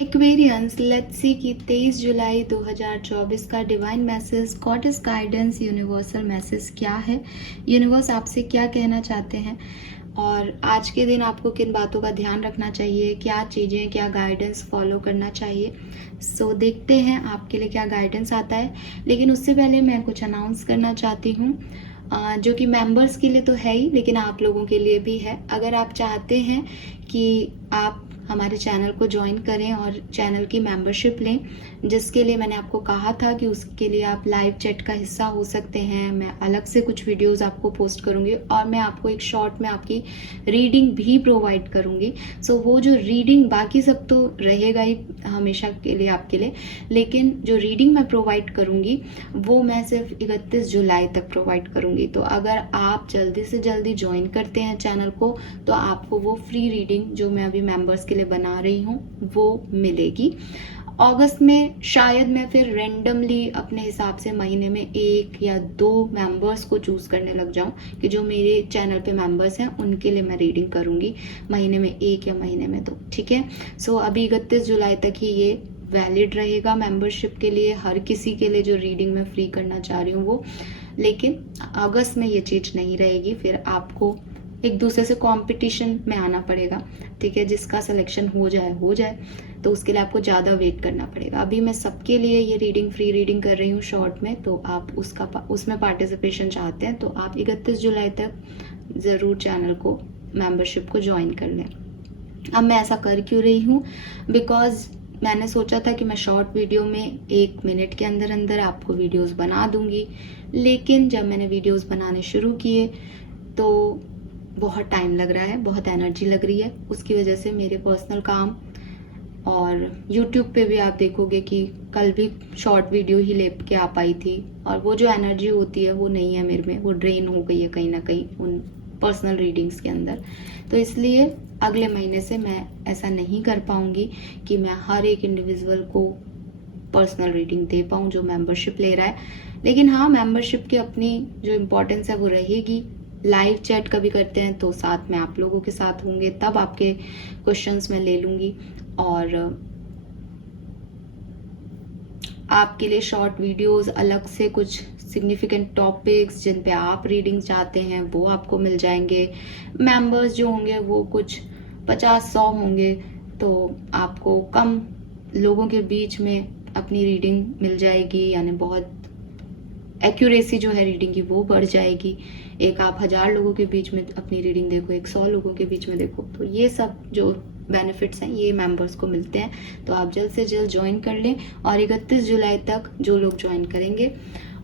Aquarians, let's see कि 23 July 2024 का divine message, goddess guidance, universal message क्या है। यूनिवर्स आपसे क्या कहना चाहते हैं और आज के दिन आपको किन बातों का ध्यान रखना चाहिए, क्या चीज़ें, क्या गाइडेंस फॉलो करना चाहिए। सो देखते हैं आपके लिए क्या गाइडेंस आता है। लेकिन उससे पहले मैं कुछ अनाउंस करना चाहती हूँ जो कि मेंबर्स के लिए तो है ही, लेकिन आप लोगों के लिए भी है। अगर आप चाहते हैं कि आप हमारे चैनल को ज्वाइन करें और चैनल की मेंबरशिप लें, जिसके लिए मैंने आपको कहा था कि उसके लिए आप लाइव चैट का हिस्सा हो सकते हैं। मैं अलग से कुछ वीडियोस आपको पोस्ट करूंगी और मैं आपको एक शॉर्ट में आपकी रीडिंग भी प्रोवाइड करूंगी। सो वो जो रीडिंग, बाकी सब तो रहेगा ही हमेशा के लिए आपके लिए, लेकिन जो रीडिंग मैं प्रोवाइड करूंगी वो मैं सिर्फ 31 जुलाई तक प्रोवाइड करूंगी। तो अगर आप जल्दी से जल्दी ज्वाइन करते हैं चैनल को तो आपको वो फ्री रीडिंग जो मैं अभी मेंबर्स के लिए बना रही हूँ वो मिलेगी। अगस्त में शायद मैं फिर रेंडमली अपने हिसाब से महीने में 1 या 2 मेंबर्स को चूज करने लग जाऊं कि जो मेरे चैनल पे मेंबर्स हैं उनके लिए मैं रीडिंग करूंगी महीने में 1 या महीने में 2। ठीक है। सो अभी 31 जुलाई तक ही ये वैलिड रहेगा मेंबरशिप के लिए, हर किसी के लिए जो रीडिंग मैं फ्री करना चाह रही हूँ वो। लेकिन अगस्त में ये चीज नहीं रहेगी, फिर आपको एक दूसरे से कंपटीशन में आना पड़ेगा। ठीक है, जिसका सिलेक्शन हो जाए तो उसके लिए आपको ज़्यादा वेट करना पड़ेगा। अभी मैं सबके लिए ये रीडिंग, फ्री रीडिंग कर रही हूँ शॉर्ट में, तो आप उसमें पार्टिसिपेशन चाहते हैं तो आप 31 जुलाई तक ज़रूर चैनल को, मेंबरशिप को ज्वाइन कर लें। अब मैं ऐसा कर क्यों रही हूँ, बिकॉज मैंने सोचा था कि मैं शॉर्ट वीडियो में 1 मिनट के अंदर अंदर आपको वीडियोस बना दूंगी, लेकिन जब मैंने वीडियोस बनाने शुरू किए तो बहुत टाइम लग रहा है, बहुत एनर्जी लग रही है। उसकी वजह से मेरे पर्सनल काम, और YouTube पे भी आप देखोगे कि कल भी शॉर्ट वीडियो ही ले के आ पाई थी, और वो जो एनर्जी होती है वो नहीं है मेरे में, वो ड्रेन हो गई है कहीं ना कहीं उन पर्सनल रीडिंग्स के अंदर। तो इसलिए अगले महीने से मैं ऐसा नहीं कर पाऊंगी कि मैं हर एक इंडिविजुअल को पर्सनल रीडिंग दे पाऊँ जो मेंबरशिप ले रहा है। लेकिन हाँ, मेंबरशिप की अपनी जो इम्पोर्टेंस है वो रहेगी। लाइव चैट कभी करते हैं तो साथ में आप लोगों के साथ होंगे, तब आपके क्वेश्चंस मैं ले लूंगी, और आपके लिए शॉर्ट वीडियोस, अलग से कुछ सिग्निफिकेंट टॉपिक्स जिन पे आप रीडिंग चाहते हैं वो आपको मिल जाएंगे। मेंबर्स जो होंगे वो कुछ 50-100 होंगे, तो आपको कम लोगों के बीच में अपनी रीडिंग मिल जाएगी, यानी बहुत एक्यूरेसी जो है रीडिंग की वो बढ़ जाएगी। एक आप 1000 लोगों के बीच में अपनी रीडिंग देखो, एक 100 लोगों के बीच में देखो, तो ये सब जो बेनिफिट्स हैं ये मेंबर्स को मिलते हैं। तो आप जल्द से जल्द ज्वाइन कर लें, और 31 जुलाई तक जो लोग ज्वाइन करेंगे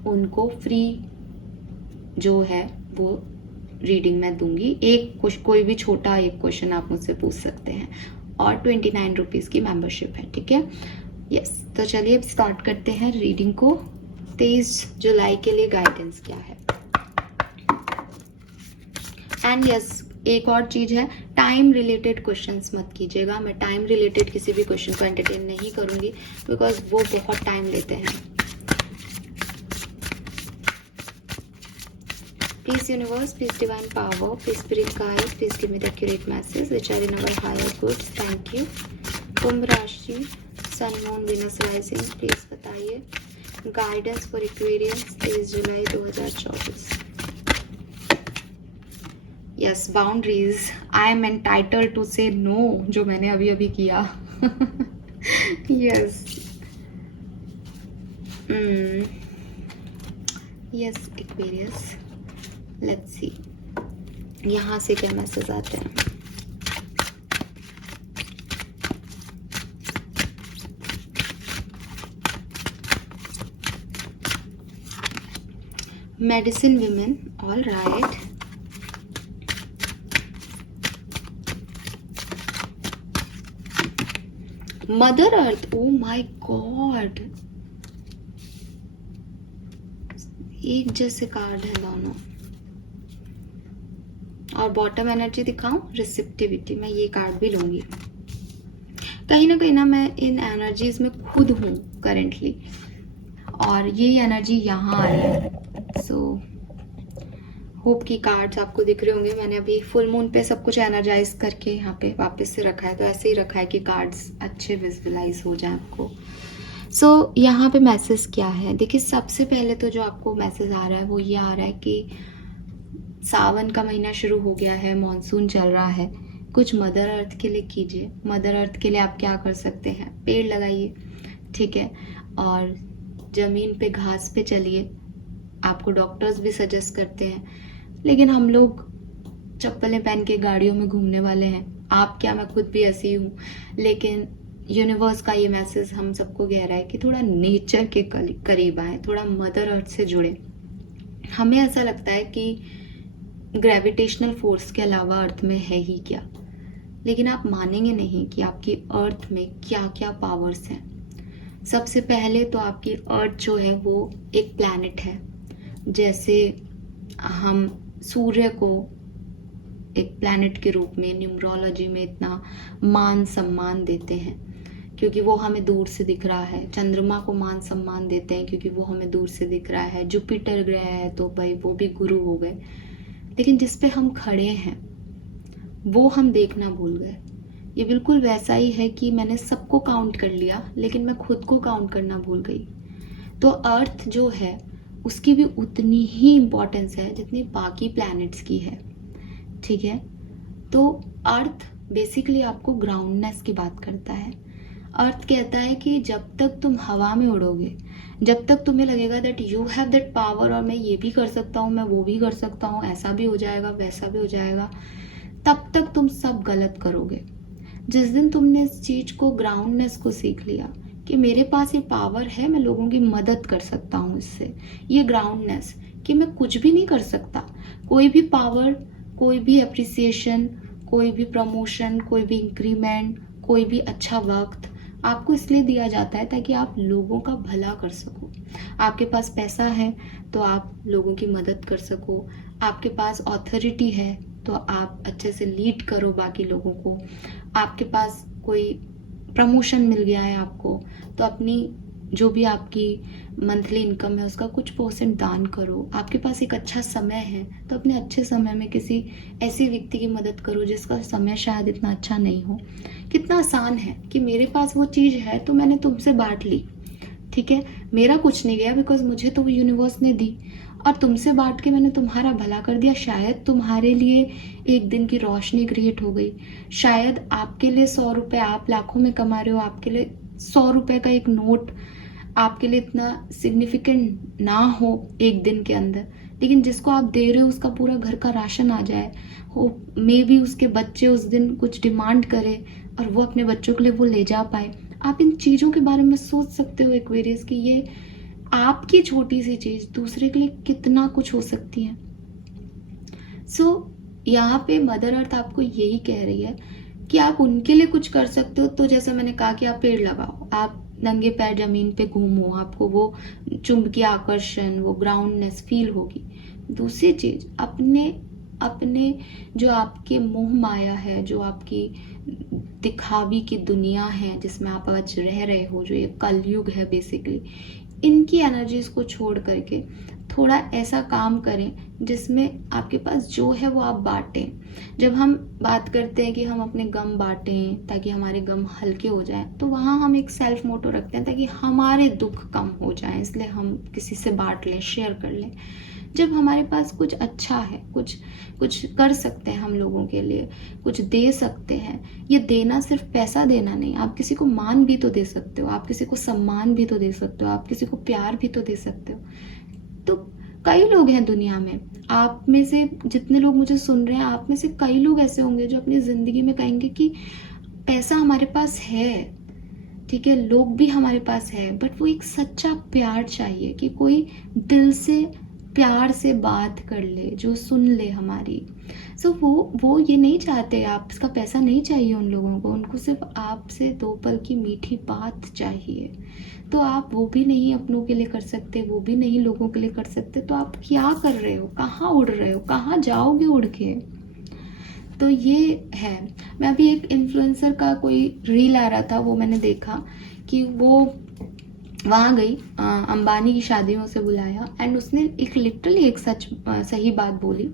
उनको फ्री जो है वो रीडिंग मैं दूंगी। कोई भी छोटा एक क्वेश्चन आप मुझसे पूछ सकते हैं, और 29 रुपीज़ की मेंबरशिप है। ठीक है, यस। तो चलिए अब स्टार्ट करते हैं रीडिंग को। 23 जुलाई के लिए गाइडेंस क्या है। एंड यस, एक और चीज है, टाइम रिलेटेड क्वेश्चंस मत कीजिएगा। मैं टाइम रिलेटेड किसी भी क्वेश्चन को एंटरटेन नहीं करूंगी, बिकॉज वो बहुत टाइम लेते हैं। Please universe, please divine power, please spirit guide, please give me the accurate message which are in our higher goods. Thank you. Kumbh राशि, sun, moon, Venus rising, please बताइए guidance for Aquarians 23 July 2024। Yes, boundaries, I am entitled to say no, जो मैंने अभी अभी किया। Yes, yes Aquarius, let's see यहाँ से क्या मैसेज आते हैं। Medicine women, all right. Mother earth, oh my God, एक जैसे कार्ड है दोनों। और बॉटम एनर्जी दिखाऊं, रिसेप्टिविटी। मैं ये कार्ड भी लूंगी। कहीं ना मैं इन एनर्जीज में खुद हूं करेंटली, और ये एनर्जी यहाँ आ रही है। सो होप की कार्ड्स आपको दिख रहे होंगे। मैंने अभी फुल मून पे सब कुछ एनर्जाइज करके यहाँ पे वापस से रखा है, तो ऐसे ही रखा है कि कार्ड्स अच्छे विजुअलाइज हो जाए आपको। सो यहाँ पे मैसेज क्या है, देखिए सबसे पहले तो जो आपको मैसेज आ रहा है वो ये आ रहा है कि सावन का महीना शुरू हो गया है, मॉनसून चल रहा है, कुछ मदर अर्थ के लिए कीजिए। मदर अर्थ के लिए आप क्या कर सकते हैं, पेड़ लगाइए, ठीक है, और ज़मीन पे घास पे चलिए। आपको डॉक्टर्स भी सजेस्ट करते हैं, लेकिन हम लोग चप्पलें पहन के गाड़ियों में घूमने वाले हैं। आप क्या, मैं खुद भी ऐसी हूँ। लेकिन यूनिवर्स का ये मैसेज हम सबको कह रहा है कि थोड़ा नेचर के करीब आए, थोड़ा मदर अर्थ से जुड़े। हमें ऐसा लगता है कि ग्रेविटेशनल फोर्स के अलावा अर्थ में है ही क्या, लेकिन आप मानेंगे नहीं कि आपकी अर्थ में क्या क्या पावर्स हैं। सबसे पहले तो आपकी अर्थ जो है वो एक प्लैनेट है। जैसे हम सूर्य को एक प्लैनेट के रूप में न्यूमरोलॉजी में इतना मान सम्मान देते हैं क्योंकि वो हमें दूर से दिख रहा है। चंद्रमा को मान सम्मान देते हैं क्योंकि वो हमें दूर से दिख रहा है। जुपिटर ग्रह है तो भाई वो भी गुरु हो गए, लेकिन जिस पे हम खड़े हैं वो हम देखना भूल गए। ये बिल्कुल वैसा ही है कि मैंने सबको काउंट कर लिया लेकिन मैं खुद को काउंट करना भूल गई। तो अर्थ जो है उसकी भी उतनी ही इम्पोर्टेंस है जितनी बाकी प्लैनेट्स की है, ठीक है। तो अर्थ बेसिकली आपको ग्राउंडनेस की बात करता है। अर्थ कहता है कि जब तक तुम हवा में उड़ोगे, जब तक तुम्हें लगेगा that you have that power और मैं ये भी कर सकता हूँ, मैं वो भी कर सकता हूँ, ऐसा भी हो जाएगा, वैसा भी हो जाएगा, तब तक तुम सब गलत करोगे। जिस दिन तुमने इस चीज को, ग्राउंडनेस को सीख लिया कि मेरे पास ये पावर है, मैं लोगों की मदद कर सकता हूँ इससे, ये ग्राउंडनेस कि मैं कुछ भी नहीं कर सकता, कोई भी पावर, कोई भी अप्रिसिएशन, कोई भी प्रमोशन, कोई भी इंक्रीमेंट, कोई भी अच्छा वक्त आपको इसलिए दिया जाता है ताकि आप लोगों का भला कर सको। आपके पास पैसा है तो आप लोगों की मदद कर सको, आपके पास ऑथोरिटी है तो आप अच्छे से लीड करो बाकी लोगों को, आपके पास कोई प्रमोशन मिल गया है आपको तो अपनी जो भी आपकी मंथली इनकम है उसका कुछ परसेंट दान करो। आपके पास एक अच्छा समय है तो अपने अच्छे समय में किसी ऐसे व्यक्ति की मदद करो जिसका समय शायद इतना अच्छा नहीं हो। कितना आसान है कि मेरे पास वो चीज़ है तो मैंने तुमसे बांट ली, ठीक है, मेरा कुछ नहीं गया बिकॉज मुझे तो वो यूनिवर्स ने दी और तुमसे बांट के मैंने तुम्हारा भला कर दिया। शायद तुम्हारे लिए एक दिन की रोशनी क्रिएट हो गई, शायद आपके लिए 100 रुपये आप लाखों में कमा रहे हो, आपके लिए 100 रुपये का एक नोट आपके लिए इतना सिग्निफिकेंट ना हो एक दिन के अंदर, लेकिन जिसको आप दे रहे हो उसका पूरा घर का राशन आ जाए, हो मे भी उसके बच्चे उस दिन कुछ डिमांड करे और वो अपने बच्चों के लिए वो ले जा पाए। आप इन चीज़ों के बारे में सोच सकते हो एक्वेरियस कि ये आपकी छोटी सी चीज़ दूसरे के लिए कितना कुछ हो सकती है। यहाँ पे मदर अर्थ आपको यही कह रही है कि आप उनके लिए कुछ कर सकते हो। तो जैसे मैंने कहा कि आप पेड़ लगाओ, आप नंगे पैर जमीन पे घूमो, आपको वो चुंबकीय आकर्षण, वो ग्राउंडनेस फील होगी। दूसरी चीज, अपने जो आपके मोह माया है, जो आपकी दिखावी की दुनिया है जिसमें आप आज रह रहे हो, जो ये कलयुग है बेसिकली, इनकी एनर्जीज को छोड़ करके थोड़ा ऐसा काम करें जिसमें आपके पास जो है वो आप बांटें। जब हम बात करते हैं कि हम अपने गम बांटें ताकि हमारे गम हल्के हो जाएं, तो वहाँ हम एक सेल्फ मोटो रखते हैं ताकि हमारे दुख कम हो जाएं, इसलिए हम किसी से बांट लें, शेयर कर लें। जब हमारे पास कुछ अच्छा है, कुछ कर सकते हैं हम लोगों के लिए, कुछ दे सकते हैं। ये देना सिर्फ पैसा देना नहीं, आप किसी को मान भी तो दे सकते हो, आप किसी को सम्मान भी तो दे सकते हो, आप किसी को प्यार भी तो दे सकते हो। तो कई लोग हैं दुनिया में, आप में से जितने लोग मुझे सुन रहे हैं, आप में से कई लोग ऐसे होंगे जो अपनी जिंदगी में कहेंगे कि पैसा हमारे पास है, ठीक है, लोग भी हमारे पास है, बट वो एक सच्चा प्यार चाहिए कि कोई दिल से प्यार से बात कर ले, जो सुन ले हमारी। वो ये नहीं चाहते, आपका पैसा नहीं चाहिए उन लोगों को, उनको सिर्फ आपसे 2 पल की मीठी बात चाहिए। तो आप वो भी नहीं अपनों के लिए कर सकते, वो भी नहीं लोगों के लिए कर सकते, तो आप क्या कर रहे हो, कहाँ उड़ रहे हो, कहाँ जाओगे उड़ के। तो ये है। मैं अभी एक इन्फ्लुएंसर का कोई रील आ रहा था, वो मैंने देखा कि वो वहाँ गई, अंबानी की शादी में उसे बुलाया एंड उसने एक लिटरली एक सही बात बोली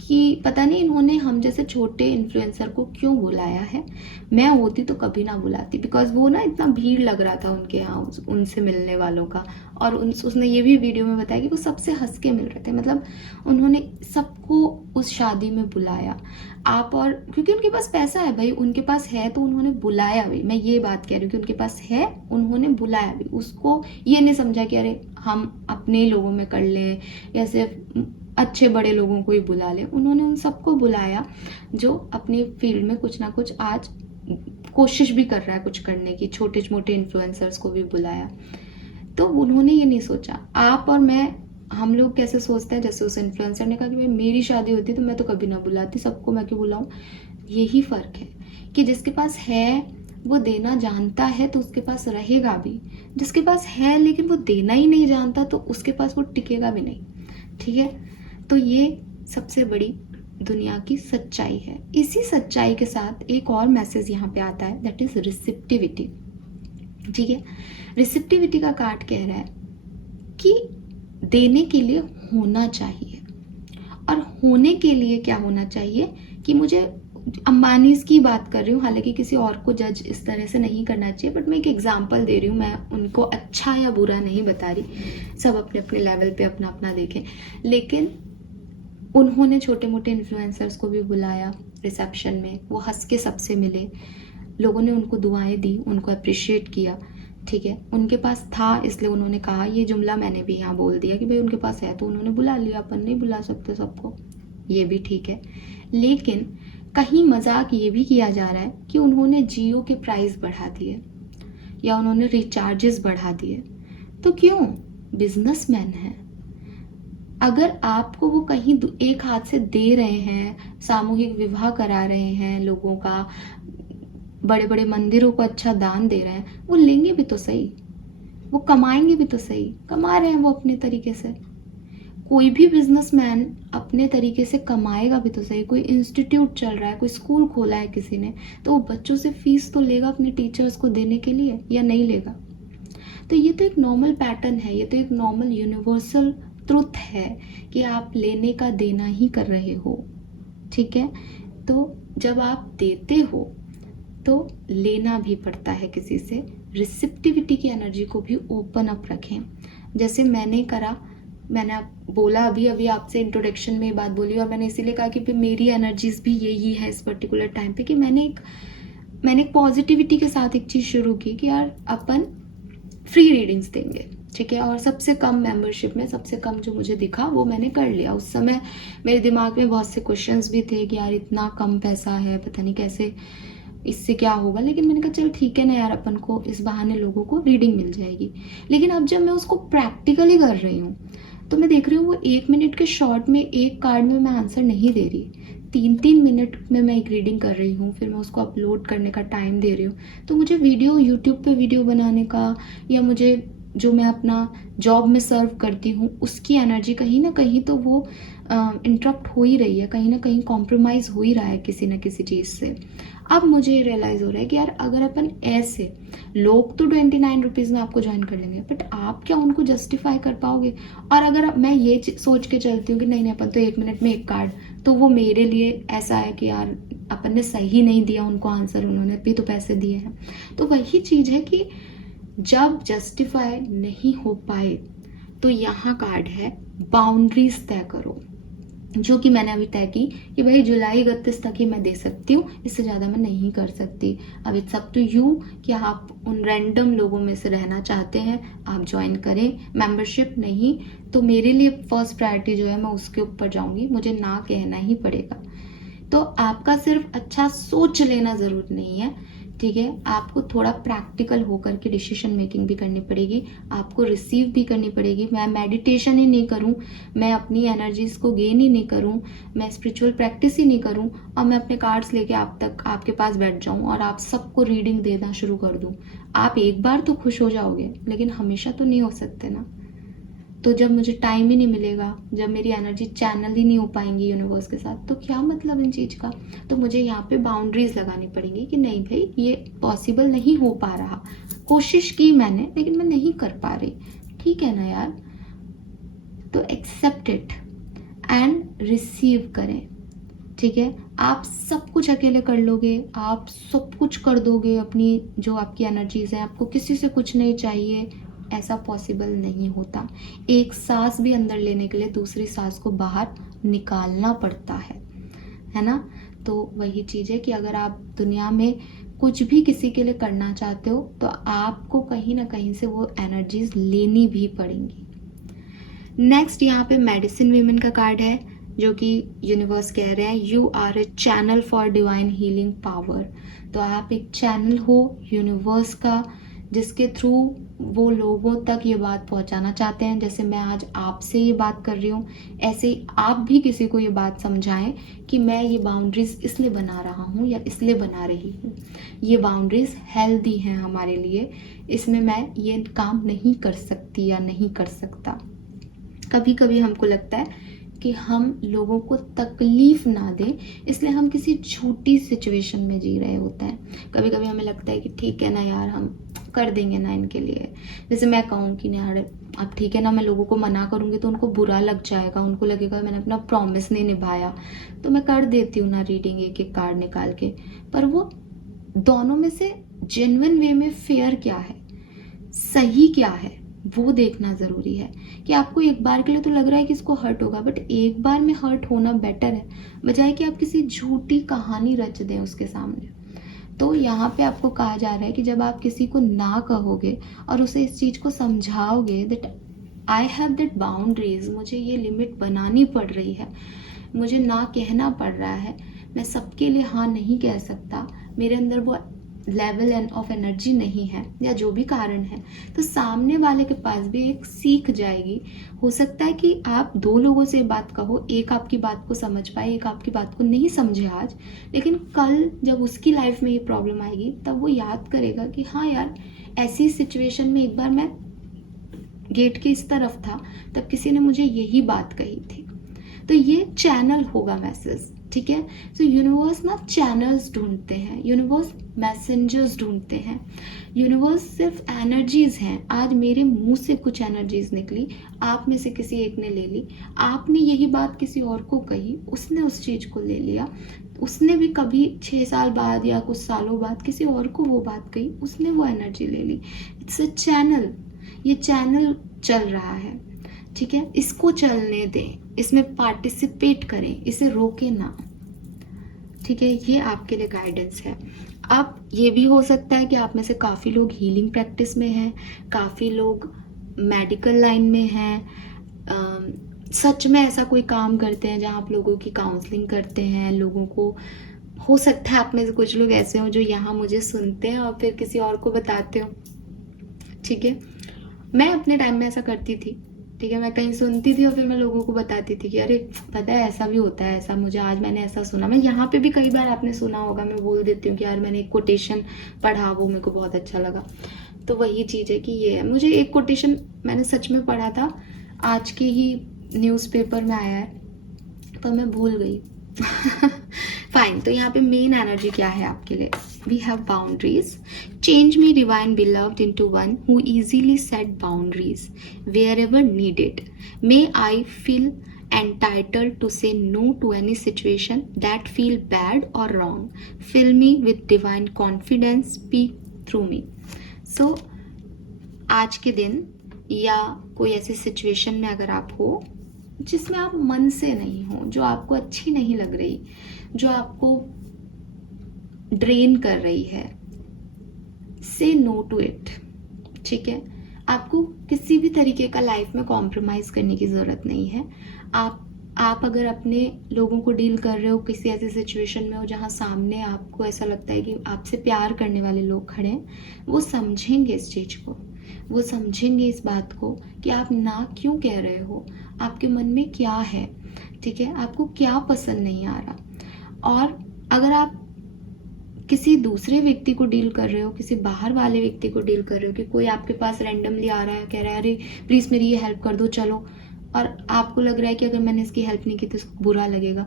कि पता नहीं इन्होंने हम जैसे छोटे इन्फ्लुएंसर को क्यों बुलाया है। मैं होती तो कभी ना बुलाती, बिकॉज वो ना इतना भीड़ लग रहा था उनके यहाँ उनसे मिलने वालों का। और उसने ये भी वीडियो में बताया कि वो सबसे हंस के मिल रहे थे, मतलब उन्होंने सबको उस शादी में बुलाया। आप और क्योंकि उनके पास पैसा है भाई, उनके पास है तो उन्होंने बुलाया भी। मैं ये बात कह रही हूँ कि उनके पास है, उन्होंने बुलाया भी। उसको ये नहीं समझा कि अरे हम अपने लोगों में कर लें या सिर्फ अच्छे बड़े लोगों को ही बुला लें। उन्होंने उन सबको बुलाया जो अपनी फील्ड में कुछ ना कुछ आज कोशिश भी कर रहा है कुछ करने की। छोटे मोटे इन्फ्लुएंसर्स को भी बुलाया। तो उन्होंने ये नहीं सोचा। आप और मैं, हम लोग कैसे सोचते हैं, जैसे उस इन्फ्लुएंसर ने कहा कि भाई मेरी शादी होती तो मैं तो कभी ना बुलाती, सबको मैं क्यों बुलाऊं। यही फ़र्क है कि जिसके पास है वो देना जानता है तो उसके पास रहेगा भी। जिसके पास है लेकिन वो देना ही नहीं जानता तो उसके पास वो टिकेगा भी नहीं। ठीक है, तो ये सबसे बड़ी दुनिया की सच्चाई है। इसी सच्चाई के साथ एक और मैसेज यहाँ पे आता है, दैट इज रिसिप्टिविटी। ठीक है, रिसिप्टिविटी का कार्ड कह रहा है कि देने के लिए होना चाहिए। और होने के लिए क्या होना चाहिए कि मुझे, अंबानीज की बात कर रही हूँ, हालांकि किसी और को जज इस तरह से नहीं करना चाहिए, बट मैं एक एग्जांपल दे रही हूँ। मैं उनको अच्छा या बुरा नहीं बता रही, सब अपने अपने लेवल पे अपना अपना देखें। लेकिन उन्होंने छोटे मोटे इन्फ्लुएंसर्स को भी बुलाया रिसेप्शन में, वो हंस के सबसे मिले, लोगों ने उनको दुआएं दी, उनको अप्रिशिएट किया। ठीक है, उनके पास था इसलिए उन्होंने कहा। ये जुमला मैंने भी यहाँ बोल दिया कि भाई उनके पास है तो उन्होंने बुला लिया, अपन नहीं बुला सकते सबको, ये भी ठीक है। लेकिन कहीं मजाक ये भी किया जा रहा है कि उन्होंने जियो के प्राइस बढ़ा दिए या उन्होंने रिचार्जेस बढ़ा दिए। तो क्यों, बिजनेसमैन है। अगर आपको वो कहीं एक हाथ से दे रहे हैं, सामूहिक विवाह करा रहे हैं लोगों का, बड़े बड़े मंदिरों को अच्छा दान दे रहे हैं, वो लेंगे भी तो सही, वो कमाएंगे भी तो सही। कमा रहे हैं वो अपने तरीके से। कोई भी बिजनेसमैन अपने तरीके से कमाएगा भी तो सही। कोई इंस्टीट्यूट चल रहा है, कोई स्कूल खोला है किसी ने, तो वो बच्चों से फीस तो लेगा अपने टीचर्स को देने के लिए, या नहीं लेगा। तो ये तो एक नॉर्मल पैटर्न है, ये तो एक नॉर्मल यूनिवर्सल ट्रुथ है कि आप लेने का देना ही कर रहे हो। ठीक है, तो जब आप देते हो तो लेना भी पड़ता है किसी से। रिसिप्टिविटी की एनर्जी को भी ओपन अप रखें, जैसे मैंने करा। मैंने बोला अभी अभी आपसे इंट्रोडक्शन में ये बात बोली, और मैंने इसीलिए कहा कि मेरी एनर्जीज भी यही है इस पर्टिकुलर टाइम पे, कि मैंने एक पॉजिटिविटी के साथ एक चीज़ शुरू की कि यार अपन फ्री रीडिंग्स देंगे। ठीक है, और सबसे कम मेंबरशिप में सबसे कम जो मुझे दिखा वो मैंने कर लिया। उस समय मेरे दिमाग में बहुत से क्वेश्चंस भी थे कि यार इतना कम पैसा है, पता नहीं कैसे इससे क्या होगा। लेकिन मैंने कहा चल ठीक है ना यार, अपन को इस बहाने लोगों को रीडिंग मिल जाएगी। लेकिन अब जब मैं उसको प्रैक्टिकली कर रही हूँ तो मैं देख रही हूँ वो 1 मिनट के शॉर्ट में एक कार्ड में मैं आंसर नहीं दे रही, 3-3 मिनट में मैं एक रीडिंग कर रही हूँ, फिर मैं उसको अपलोड करने का टाइम दे रही हूँ। तो मुझे वीडियो यूट्यूब पे वीडियो बनाने का, या मुझे जो मैं अपना जॉब में सर्व करती हूँ उसकी एनर्जी कहीं ना कहीं तो वो इंटरप्ट हो ही रही है, कहीं ना कहीं कॉम्प्रोमाइज़ हो ही रहा है किसी ना किसी चीज़ से। अब मुझे रियलाइज़ हो रहा है कि यार अगर अपन ऐसे, लोग तो 29 रुपीज़ में आपको ज्वाइन कर लेंगे, बट आप क्या उनको जस्टिफाई कर पाओगे। और अगर मैं ये सोच के चलती हूँ कि नहीं नहीं अपन तो 1 मिनट में एक कार्ड, तो वो मेरे लिए ऐसा है कि यार अपन ने सही नहीं दिया उनको आंसर, उन्होंने भी तो पैसे दिए हैं। तो वही चीज़ है कि जब जस्टिफाई नहीं हो पाए तो यहाँ कार्ड है बाउंड्रीज तय करो, जो कि मैंने अभी तय की कि भाई जुलाई 31 तक ही मैं दे सकती हूँ, इससे ज़्यादा मैं नहीं कर सकती। अब इट्स अप टू यू कि आप उन रैंडम लोगों में से रहना चाहते हैं, आप ज्वाइन करें। मेंबरशिप नहीं तो मेरे लिए फर्स्ट प्रायोरिटी जो है मैं उसके ऊपर जाऊँगी, मुझे ना कहना ही पड़ेगा। तो आपका सिर्फ अच्छा सोच लेना ज़रूरी नहीं है। ठीक है, आपको थोड़ा प्रैक्टिकल होकर के डिसीजन मेकिंग भी करनी पड़ेगी, आपको रिसीव भी करनी पड़ेगी। मैं मेडिटेशन ही नहीं करूं, मैं अपनी एनर्जीज को गेन ही नहीं करूं, मैं स्पिरिचुअल प्रैक्टिस ही नहीं करूं, और मैं अपने कार्ड्स लेके आप तक आपके पास बैठ जाऊं और आप सबको रीडिंग देना शुरू कर दूं। आप एक बार तो खुश हो जाओगे, लेकिन हमेशा तो नहीं हो सकते ना। तो जब मुझे टाइम ही नहीं मिलेगा, जब मेरी एनर्जी चैनल ही नहीं हो पाएंगी यूनिवर्स के साथ, तो क्या मतलब इन चीज़ का। तो मुझे यहाँ पे बाउंड्रीज लगानी पड़ेंगी कि नहीं भाई ये पॉसिबल नहीं हो पा रहा, कोशिश की मैंने लेकिन मैं नहीं कर पा रही, ठीक है ना यार। तो एक्सेप्ट इट एंड रिसीव करें, ठीक है। आप सब कुछ अकेले कर लोगे, आप सब कुछ कर दोगे, अपनी जो आपकी एनर्जीज हैं, आपको किसी से कुछ नहीं चाहिए, ऐसा पॉसिबल नहीं होता। एक सांस भी अंदर लेने के लिए दूसरी सांस को बाहर निकालना पड़ता है ना। तो वही चीज़ है कि अगर आप दुनिया में कुछ भी किसी के लिए करना चाहते हो तो आपको कहीं ना कहीं से वो एनर्जीज लेनी भी पड़ेंगी। नेक्स्ट यहाँ पे मेडिसिन वीमेन का कार्ड है, जो कि यूनिवर्स कह रहे हैं you are a channel for divine healing power. तो आप एक चैनल हो यूनिवर्स का, जिसके थ्रू वो लोगों तक ये बात पहुंचाना चाहते हैं। जैसे मैं आज आपसे ये बात कर रही हूँ, ऐसे ही आप भी किसी को ये बात समझाएं कि मैं ये बाउंड्रीज इसलिए बना रहा हूँ या इसलिए बना रही हूँ, ये बाउंड्रीज हेल्दी हैं हमारे लिए, इसमें मैं ये काम नहीं कर सकती या नहीं कर सकता। कभी कभी हमको लगता है कि हम लोगों को तकलीफ ना दें, इसलिए हम किसी झूठी सिचुएशन में जी रहे होते हैं। कभी कभी हमें लगता है कि ठीक है ना यार, हम कर देंगे ना इनके लिए। जैसे मैं कहूँ कि यार अब ठीक है ना, मैं लोगों को मना करूँगी तो उनको बुरा लग जाएगा, उनको लगेगा मैंने अपना प्रॉमिस नहीं निभाया, तो मैं कर देती हूँ ना रीडिंग एक एक कार्ड निकाल के। पर वो दोनों में से जेन्युइन वे में फेयर क्या है, सही क्या है, वो देखना ज़रूरी है। कि आपको एक बार के लिए तो लग रहा है कि इसको हर्ट होगा, बट एक बार में हर्ट होना बेटर है बजाय कि आप किसी झूठी कहानी रच दें उसके सामने। तो यहाँ पे आपको कहा जा रहा है कि जब आप किसी को ना कहोगे और उसे इस चीज़ को समझाओगे that I have that boundaries, मुझे ये लिमिट बनानी पड़ रही है, मुझे ना कहना पड़ रहा है, मैं सबके लिए हाँ नहीं कह सकता, मेरे अंदर वो लेवल ऑफ एनर्जी नहीं है या जो भी कारण है, तो सामने वाले के पास भी एक सीख जाएगी। हो सकता है कि आप दो लोगों से बात कहो, एक आपकी बात को समझ पाए, एक आपकी बात को नहीं समझे आज, लेकिन कल जब उसकी लाइफ में ये प्रॉब्लम आएगी तब वो याद करेगा कि हाँ यार, ऐसी सिचुएशन में एक बार मैं गेट के इस तरफ था तब किसी ने मुझे यही बात कही थी। तो ये चैनल होगा मैसेज, ठीक है। तो यूनिवर्स ना चैनल्स ढूंढते हैं, यूनिवर्स मैसेंजर्स ढूंढते हैं, यूनिवर्स सिर्फ एनर्जीज हैं। आज मेरे मुंह से कुछ एनर्जीज निकली, आप में से किसी एक ने ले ली, आपने यही बात किसी और को कही, उसने उस चीज को ले लिया, उसने भी कभी 6 साल बाद या कुछ सालों बाद किसी और को वो बात कही, उसने वो एनर्जी ले ली। इट्स अ चैनल, ये चैनल चल रहा है, ठीक है। इसको चलने दें, इसमें पार्टिसिपेट करें, इसे रोके ना, ठीक है। ये आपके लिए गाइडेंस है। अब ये भी हो सकता है कि आप में से काफ़ी लोग हीलिंग प्रैक्टिस में हैं, काफ़ी लोग मेडिकल लाइन में हैं, सच में ऐसा कोई काम करते हैं जहाँ आप लोगों की काउंसलिंग करते हैं लोगों को। हो सकता है आप में से कुछ लोग ऐसे हों जो यहाँ मुझे सुनते हैं और फिर किसी और को बताते हो, ठीक है। मैं अपने टाइम में ऐसा करती थी, ठीक है। मैं कहीं सुनती थी और फिर मैं लोगों को बताती थी कि अरे पता है ऐसा भी होता है, ऐसा मुझे आज मैंने ऐसा सुना। मैं यहाँ पे भी कई बार आपने सुना होगा, मैं बोल देती हूँ कि यार मैंने एक कोटेशन पढ़ा, वो मेरे को बहुत अच्छा लगा। तो वही चीज़ है कि ये है, मुझे एक कोटेशन मैंने सच में पढ़ा था, आज के ही न्यूज़पेपर में आया है, पर मैं भूल गई। फाइन। तो यहाँ पे मेन एनर्जी क्या है आपके लिए? We have boundaries. Change me divine beloved into one who easily set boundaries wherever needed. May I feel entitled to say no to any situation that feel bad or wrong. Fill me with divine confidence. Speak through me. So आज के दिन या कोई ऐसी situation में अगर आप हो जिसमें आप मन से नहीं हो, जो आपको अच्छी नहीं लग रही, जो आपको ड्रेन कर रही है, से नो टू इट, ठीक है। आपको किसी भी तरीके का लाइफ में कॉम्प्रोमाइज करने की ज़रूरत नहीं है। आप अगर अपने लोगों को डील कर रहे हो किसी ऐसी सिचुएशन में हो जहाँ सामने आपको ऐसा लगता है कि आपसे प्यार करने वाले लोग खड़े हैं, वो समझेंगे इस चीज़ को, वो समझेंगे इस बात को कि आप ना क्यों कह रहे हो, आपके मन में क्या है, ठीक है, आपको क्या पसंद नहीं आ रहा। और अगर आप किसी दूसरे व्यक्ति को डील कर रहे हो, किसी बाहर वाले व्यक्ति को डील कर रहे हो कि कोई आपके पास रैंडमली आ रहा है, कह रहा है अरे प्लीज़ मेरी ये हेल्प कर दो चलो, और आपको लग रहा है कि अगर मैंने इसकी हेल्प नहीं की तो इसको बुरा लगेगा,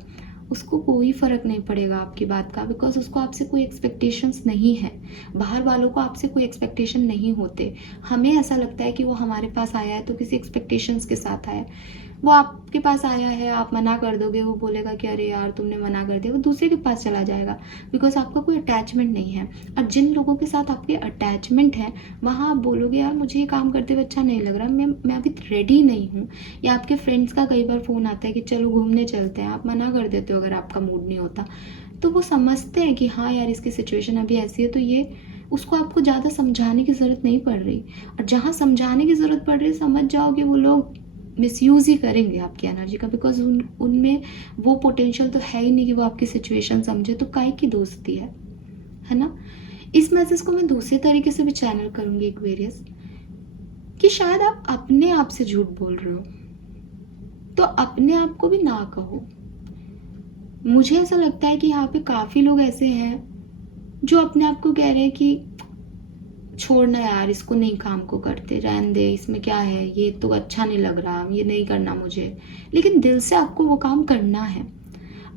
उसको कोई फ़र्क नहीं पड़ेगा आपकी बात का, बिकॉज उसको आपसे कोई एक्सपेक्टेशंस नहीं है। बाहर वालों को आपसे कोई एक्सपेक्टेशन नहीं होते। हमें ऐसा लगता है कि वो हमारे पास आया है तो किसी एक्सपेक्टेशंस के साथ आया है। वो आपके पास आया है, आप मना कर दोगे, वो बोलेगा कि अरे यार तुमने मना कर दिया, वो दूसरे के पास चला जाएगा, बिकॉज आपका कोई अटैचमेंट नहीं है। और जिन लोगों के साथ आपके अटैचमेंट है, वहाँ आप बोलोगे यार मुझे ये काम करते हुए अच्छा नहीं लग रहा, मैं अभी रेडी नहीं हूँ। या आपके फ्रेंड्स का कई बार फ़ोन आता है कि चलो घूमने चलते हैं, आप मना कर देते हो अगर आपका मूड नहीं होता। तो वो समझते हैं कि हाँ यार इसकी सिचुएशन अभी ऐसी है, तो ये उसको आपको ज़्यादा समझाने की ज़रूरत नहीं पड़ रही। और जहाँ समझाने की ज़रूरत पड़ रही है, समझ जाओ कि वो लोग मिसयूज़ ही करेंगे आपकी एनर्जी का, बिकॉज उनमें वो पोटेंशियल तो है ही नहीं कि वो आपकी सिचुएशन समझे, तो काहे की दोस्ती है ना। इस मैसेज को मैं दूसरे तरीके से भी चैनल करूँगी एक्वेरियस, कि शायद आप अपने आप से झूठ बोल रहे हो, तो अपने आप को भी ना कहो। मुझे ऐसा लगता है कि यहाँ पे काफ़ी लोग ऐसे हैं जो अपने आप को कह रहे हैं कि छोड़ना यार, इसको नहीं, काम को करते रहने दे, इसमें क्या है, ये तो अच्छा नहीं लग रहा, ये नहीं करना मुझे। लेकिन दिल से आपको वो काम करना है।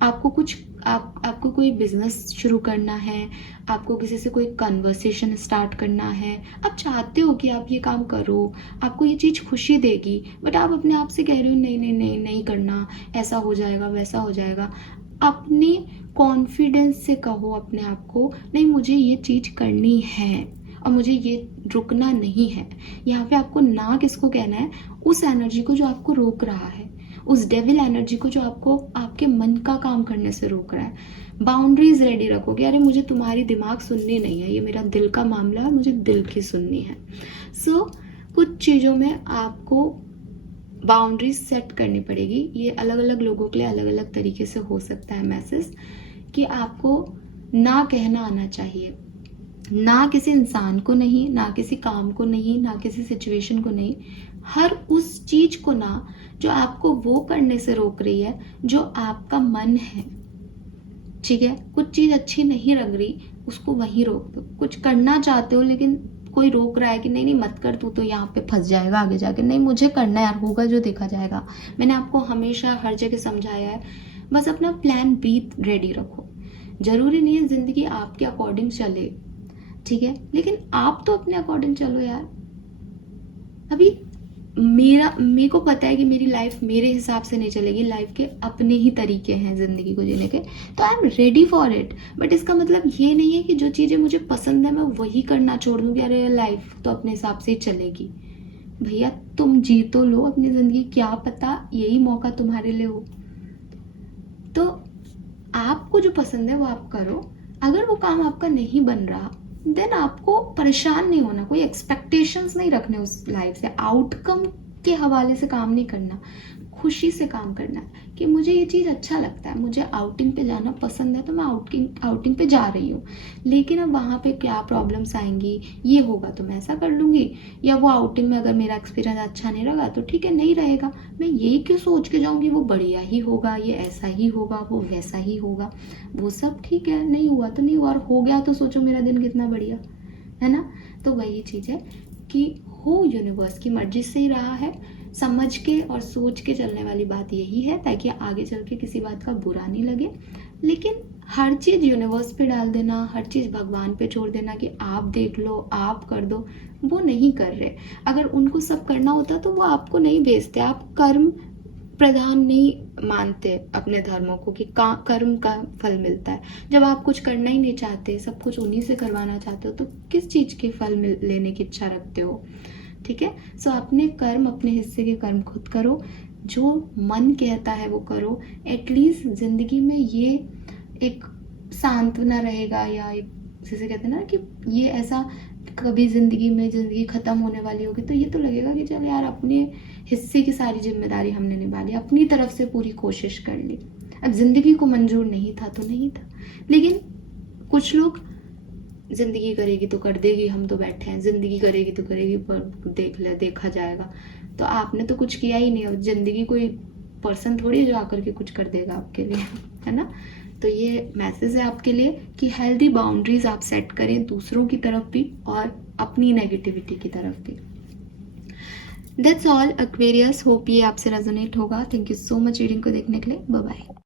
आपको कोई बिजनेस शुरू करना है, आपको किसी से कोई कन्वर्सेशन स्टार्ट करना है, आप चाहते हो कि आप ये काम करो, आपको ये चीज़ खुशी देगी, बट आप अपने आप से कह रहे हो नहीं नहीं नहीं नहीं करना, ऐसा हो जाएगा वैसा हो जाएगा। अपनी कॉन्फिडेंस से कहो अपने आप को, नहीं मुझे ये चीज़ करनी है और मुझे ये रुकना नहीं है। यहाँ पे आपको ना किसको कहना है, उस एनर्जी को जो आपको रोक रहा है, उस डेविल एनर्जी को जो आपको आपके मन का काम करने से रोक रहा है। बाउंड्रीज रेडी रखो कि अरे मुझे तुम्हारी दिमाग सुननी नहीं है, ये मेरा दिल का मामला है, मुझे दिल की सुननी है। सो कुछ चीज़ों में आपको बाउंड्रीज सेट करनी पड़ेगी। ये अलग अलग लोगों के लिए अलग अलग तरीके से हो सकता है मैसेज, कि आपको ना कहना आना चाहिए, ना किसी इंसान को नहीं, ना किसी काम को नहीं, ना किसी सिचुएशन को नहीं, हर उस चीज को ना जो आपको वो करने से रोक रही है जो आपका मन है। ठीक है, कुछ चीज अच्छी नहीं लग रही, उसको वहीं रोक दो। कुछ करना चाहते हो लेकिन कोई रोक रहा है कि नहीं नहीं मत कर, तू तो यहाँ पे फंस जाएगा आगे जाके, नहीं मुझे करना है यार, होगा जो देखा जाएगा। मैंने आपको हमेशा हर जगह समझाया है, बस अपना प्लान बी रेडी रखो। जरूरी नहीं है जिंदगी आपके अकॉर्डिंग चले, ठीक है, लेकिन आप तो अपने अकॉर्डिंग चलो यार। अभी मेरे को पता है कि मेरी लाइफ मेरे हिसाब से नहीं चलेगी, लाइफ के अपने ही तरीके हैं जिंदगी को जीने के, तो I am ready for it. But इसका मतलब ये नहीं है कि जो चीज़ें मुझे पसंद है मैं वही करना छोड़ दूँ कि अरे लाइफ तो अपने हिसाब से ही चलेगी। भैया तुम जी तो लो अपनी जिंदगी, क्या पता यही मौका तुम्हारे लिए हो। तो आपको जो पसंद है वो आप करो। अगर वो काम आपका नहीं बन रहा, देन आपको परेशान नहीं होना, कोई एक्सपेक्टेशंस नहीं रखने उस लाइफ से, आउटकम के हवाले से काम नहीं करना, खुशी से काम करना है कि मुझे ये चीज़ अच्छा लगता है, मुझे आउटिंग पे जाना पसंद है तो मैं आउटिंग पे जा रही हूँ। लेकिन अब वहाँ पे क्या प्रॉब्लम्स आएंगी, ये होगा तो मैं ऐसा कर लूँगी, या वो आउटिंग में अगर मेरा एक्सपीरियंस अच्छा नहीं रहा तो ठीक है नहीं रहेगा। मैं यही क्यों सोच के जाऊँगी वो बढ़िया ही होगा, ये ऐसा ही होगा, वो वैसा ही होगा। वो सब ठीक है, नहीं हुआ तो नहीं हुआ, और हो गया तो सोचो मेरा दिन कितना बढ़िया है ना। तो वही चीज़ है कि हो यूनिवर्स की मर्जी से ही रहा है, समझ के और सोच के चलने वाली बात यही है, ताकि आगे चल के किसी बात का बुरा नहीं लगे। लेकिन हर चीज़ यूनिवर्स पे डाल देना, हर चीज़ भगवान पे छोड़ देना कि आप देख लो आप कर दो, वो नहीं कर रहे। अगर उनको सब करना होता तो वो आपको नहीं भेजते। आप कर्म प्रधान नहीं मानते अपने धर्मों को कि कर्म का फल मिलता है। जब आप कुछ करना ही नहीं चाहते, सब कुछ उन्हीं से करवाना चाहते हो, तो किस चीज़ के फल लेने की इच्छा रखते हो। ठीक है, सो अपने कर्म, अपने हिस्से के कर्म खुद करो, जो मन कहता है वो करो। एटलीस्ट जिंदगी में ये एक सांत्वना रहेगा, या एक जैसे कहते हैं ना कि ये ऐसा कभी जिंदगी खत्म होने वाली होगी तो ये तो लगेगा कि चल यार अपने हिस्से की सारी जिम्मेदारी हमने निभा ली, अपनी तरफ से पूरी कोशिश कर ली। अब जिंदगी को मंजूर नहीं था तो नहीं था, लेकिन कुछ लोग जिंदगी करेगी तो कर देगी, हम तो बैठे हैं, जिंदगी करेगी तो करेगी पर देखा जाएगा। तो आपने तो कुछ किया ही नहीं, अब जिंदगी कोई पर्सन थोड़ी जो आकर के कुछ कर देगा आपके लिए, है ना। तो ये मैसेज है आपके लिए कि हेल्दी बाउंड्रीज आप सेट करें, दूसरों की तरफ भी और अपनी नेगेटिविटी की तरफ भी। दैट्स ऑल एक्वेरियस, होप ये आपसे रेजोनेट होगा। Thank you so much reading को देखने के लिए, बाय बाय।